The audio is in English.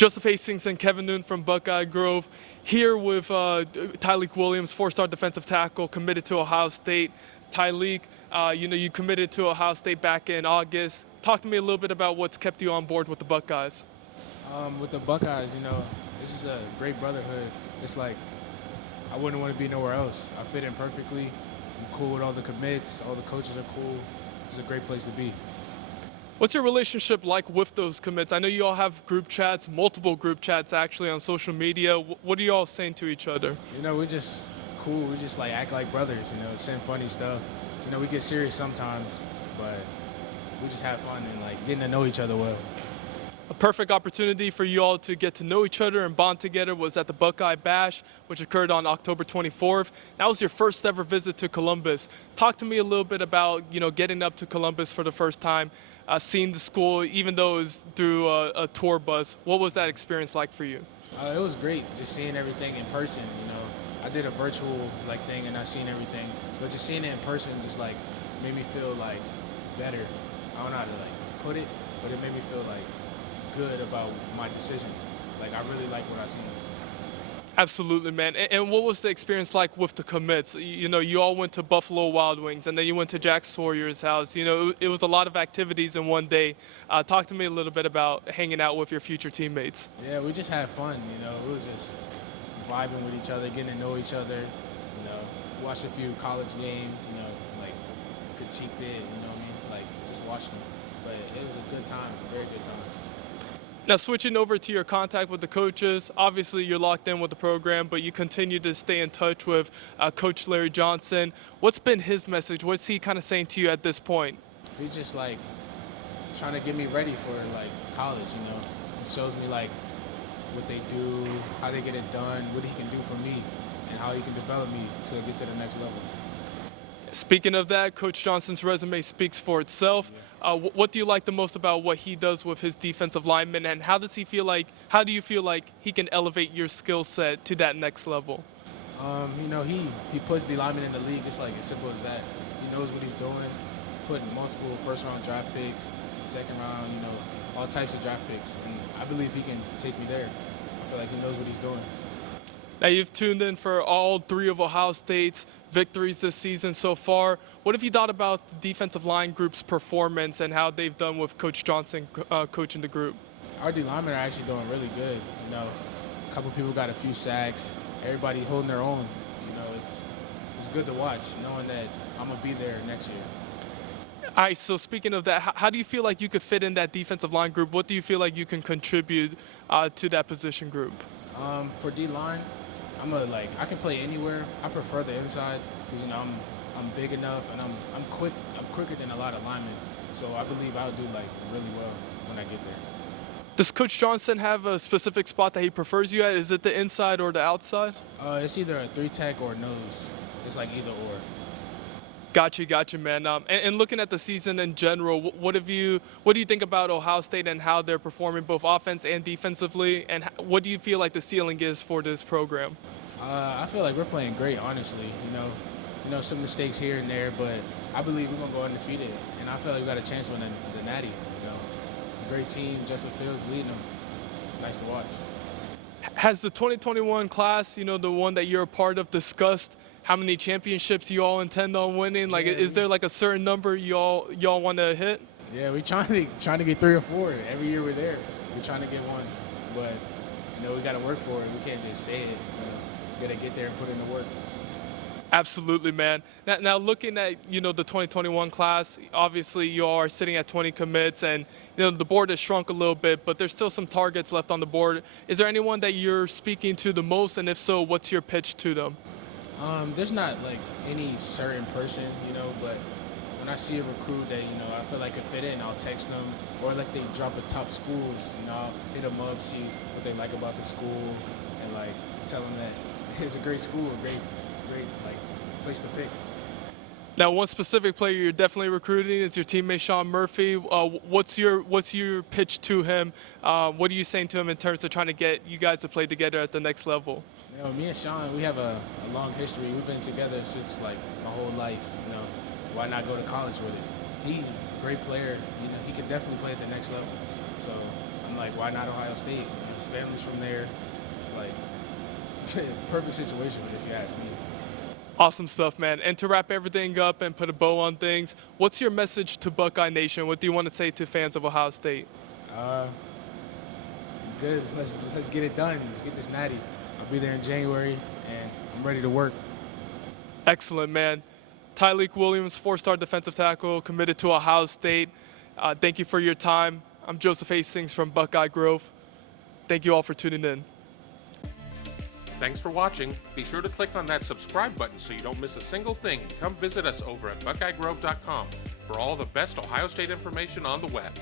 Joseph Hastings and Kevin Noon from Buckeye Grove here with Tyleik Williams, four-star defensive tackle, committed to Ohio State. Tyleik, you committed to Ohio State back in August. Talk to me a little bit about what's kept you on board with the Buckeyes. With the Buckeyes, this is a great brotherhood. It's like I wouldn't want to be nowhere else. I fit in perfectly. I'm cool with all the commits. All the coaches are cool. It's a great place to be. What's your relationship like with those commits? I know you all have group chats, multiple group chats actually on social media. What are you all saying to each other? We're just cool. We just like act like brothers, send funny stuff. We get serious sometimes, but we just have fun and like getting to know each other well. A perfect opportunity for you all to get to know each other and bond together was at the Buckeye Bash, which occurred on October 24th. That was your first ever visit to Columbus. Talk to me a little bit about, getting up to Columbus for the first time, seeing the school, even though it was through a tour bus. What was that experience like for you? It was great just seeing everything in person. I did a virtual thing and I seen everything, but just seeing it in person just like made me feel like better. I don't know how to like put it, but it made me feel like good about my decision. Like I really like what I seen. Absolutely, man. And what was the experience like with the commits? You all went to Buffalo Wild Wings, and then you went to Jack Sawyer's house. It was a lot of activities in one day. Talk to me a little bit about hanging out with your future teammates. Yeah, we just had fun. It was just vibing with each other, getting to know each other. Watched a few college games. Like critiqued it. Like just watched them. But it was a good time, a very good time. Now, switching over to your contact with the coaches, obviously you're locked in with the program, but you continue to stay in touch with Coach Larry Johnson. What's been his message? What's he kind of saying to you at this point? He's just like trying to get me ready for like college. He shows me like what they do, how they get it done, what he can do for me, and how he can develop me to get to the next level. Speaking of that, Coach Johnson's resume speaks for itself. What do you like the most about what he does with his defensive linemen, and how do you feel like he can elevate your skill set to that next level? He puts the linemen in the league. It's like as simple as that. He knows what he's doing. Putting multiple first-round draft picks, second round, all types of draft picks, and I believe he can take me there. I feel like he knows what he's doing. Now, you've tuned in for all three of Ohio State's victories this season so far. What have you thought about the defensive line group's performance and how they've done with Coach Johnson coaching the group? Our D linemen are actually doing really good. A couple people got a few sacks. Everybody holding their own. It's good to watch, knowing that I'm going to be there next year. All right, so speaking of that, how do you feel like you could fit in that defensive line group? What do you feel like you can contribute to that position group? For D-line, I can play anywhere. I prefer the inside because I'm big enough and I'm quick. I'm quicker than a lot of linemen, so I believe I'll do really well when I get there. Does Coach Johnson have a specific spot that he prefers you at? Is it the inside or the outside? It's either a 3-tech or nose. It's like either or. Got you, man. And looking at the season in general, what do you think about Ohio State and how they're performing both offense and defensively? And what do you feel like the ceiling is for this program? I feel like we're playing great, honestly. Some mistakes here and there, but I believe we're gonna go undefeated, and I feel like we got a chance to win the Natty. A great team, Justin Fields leading them. It's nice to watch. Has the 2021 class, the one that you're a part of, discussed how many championships you all intend on winning? Like, is there like a certain number y'all want to hit? Yeah, we're trying to get 3 or 4 every year we're there. We're trying to get one, but we got to work for it. We can't just say it. We got to get there and put in the work. Absolutely, man. Now looking at the 2021 class, obviously you are sitting at 20 commits, and the board has shrunk a little bit, but there's still some targets left on the board. Is there anyone that you're speaking to the most, and if so, what's your pitch to them? There's not like any certain person, but when I see a recruit that I feel like could fit in, I'll text them, or like they drop a top schools, I'll hit them up, see what they like about the school, and like tell them that it's a great school, a great like place to pick. Now, one specific player you're definitely recruiting is your teammate Sean Murphy. What's your pitch to him? What are you saying to him in terms of trying to get you guys to play together at the next level? Me and Sean, we have a long history. We've been together since like my whole life. Why not go to college with it? He's a great player. He could definitely play at the next level. So I'm like, why not Ohio State? You know, his family's from there. It's like perfect situation if you ask me. Awesome stuff, man. And to wrap everything up and put a bow on things, what's your message to Buckeye Nation? What do you want to say to fans of Ohio State? Good. Let's get it done. Let's get this natty. I'll be there in January, and I'm ready to work. Excellent, man. Tyleik Williams, 4-star defensive tackle, committed to Ohio State. Thank you for your time. I'm Joseph Hastings from Buckeye Grove. Thank you all for tuning in. Thanks for watching. Be sure to click on that subscribe button so you don't miss a single thing, and come visit us over at BuckeyeGrove.com for all the best Ohio State information on the web.